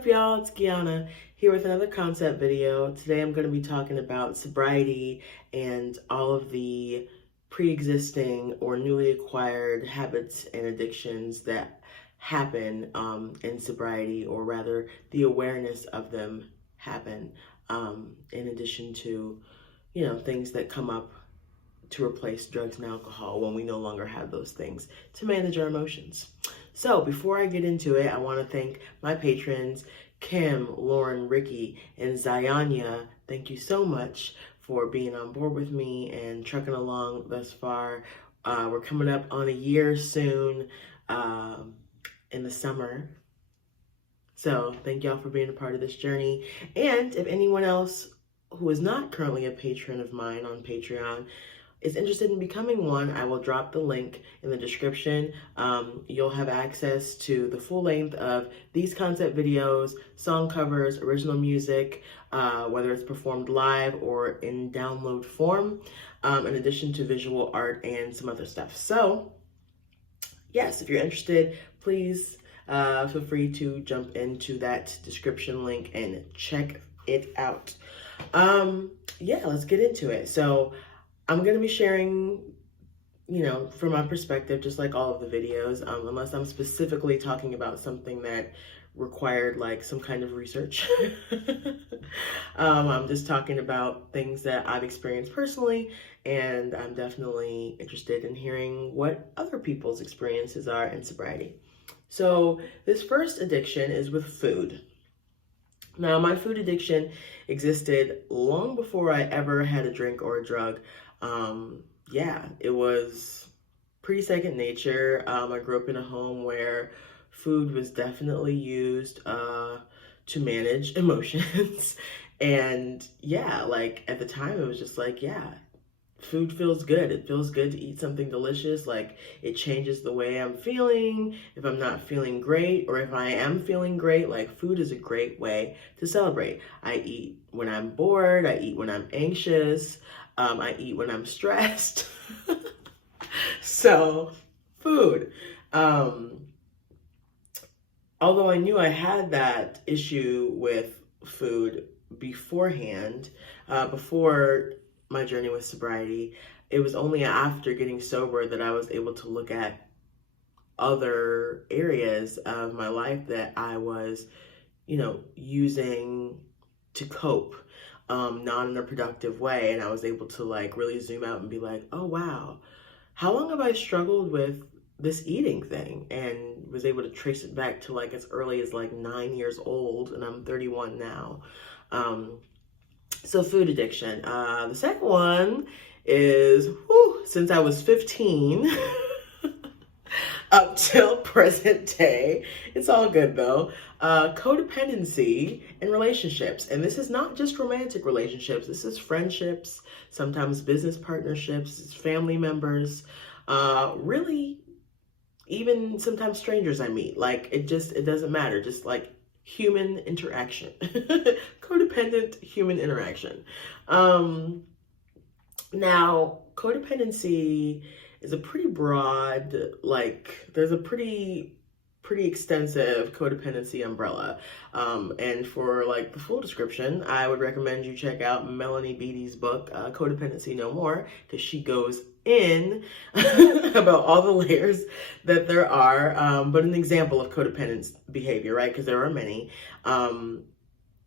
up, y'all? It's Guianna here with another concept video. Today I'm going to be talking about sobriety and all of the pre-existing or newly acquired habits and addictions that happen in sobriety, or rather the awareness of them happen in addition to, things that come up to replace drugs and alcohol when we no longer have those things to manage our emotions. So before I get into it, I want to thank my patrons, Kim, Lauren, Ricky, and Zayanya. Thank you so much for being on board with me and trucking along thus far. We're coming up on a year soon in the summer. So thank y'all for being a part of this journey. And if anyone else who is not currently a patron of mine on Patreon is interested in becoming one, I will drop the link in the description. You'll have access to the full length of these concept videos, song covers, original music, whether it's performed live or in download form, in addition to visual art and some other stuff. So yes, if you're interested, please feel free to jump into that description link and check it out. Yeah, let's get into it. So I'm going to be sharing, from my perspective, just like all of the videos, unless I'm specifically talking about something that required like some kind of research. I'm just talking about things that I've experienced personally, and I'm definitely interested in hearing what other people's experiences are in sobriety. So this first addiction is with food. Now, my food addiction existed long before I ever had a drink or a drug. It was pretty second nature. I grew up in a home where food was definitely used to manage emotions. And like at the time it was just like, food feels good. It feels good to eat something delicious. Like, it changes the way I'm feeling. If I'm not feeling great, or if I am feeling great, like, food is a great way to celebrate. I eat when I'm bored. I eat when I'm anxious. I eat when I'm stressed. So, food. Although I knew I had that issue with food beforehand, before my journey with sobriety, it was only after getting sober that I was able to look at other areas of my life that I was, using to cope, not in a productive way. And I was able to like really zoom out and be like, oh wow, how long have I struggled with this eating thing? And was able to trace it back to like as early as like 9 years old, and I'm 31 now. So food addiction. The second one is, since I was 15 up till present day, it's all good though, codependency in relationships. And this is not just romantic relationships. This is friendships, sometimes business partnerships, family members, really even sometimes strangers I meet. Like it doesn't matter. Just like human interaction, codependent human interaction. Now, codependency is a pretty broad, there's a pretty extensive codependency umbrella. And for like the full description, I would recommend you check out Melanie Beattie's book, Codependency No More, because she goes in about all the layers that there are. But an example of codependence behavior, right, because there are many,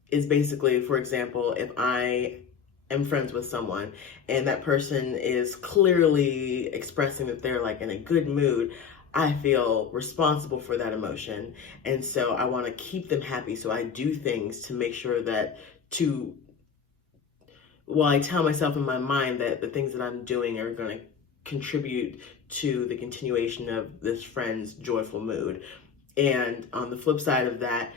is basically, for example, if I am friends with someone and that person is clearly expressing that they're like in a good mood, I feel responsible for that emotion. And so I want to keep them happy. So I do things to make sure that I tell myself in my mind that the things that I'm doing are going to contribute to the continuation of this friend's joyful mood. And on the flip side of that,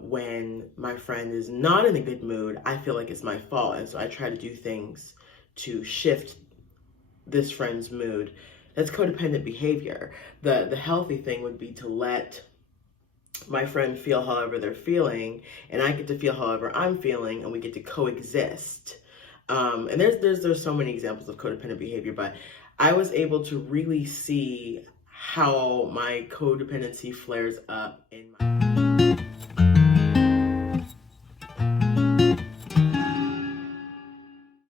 when my friend is not in a good mood, I feel like it's my fault. And so I try to do things to shift this friend's mood. That's codependent behavior. The healthy thing would be to let my friend feel however they're feeling, and I get to feel however I'm feeling, and we get to coexist. And there's so many examples of codependent behavior, but I was able to really see how my codependency flares up in my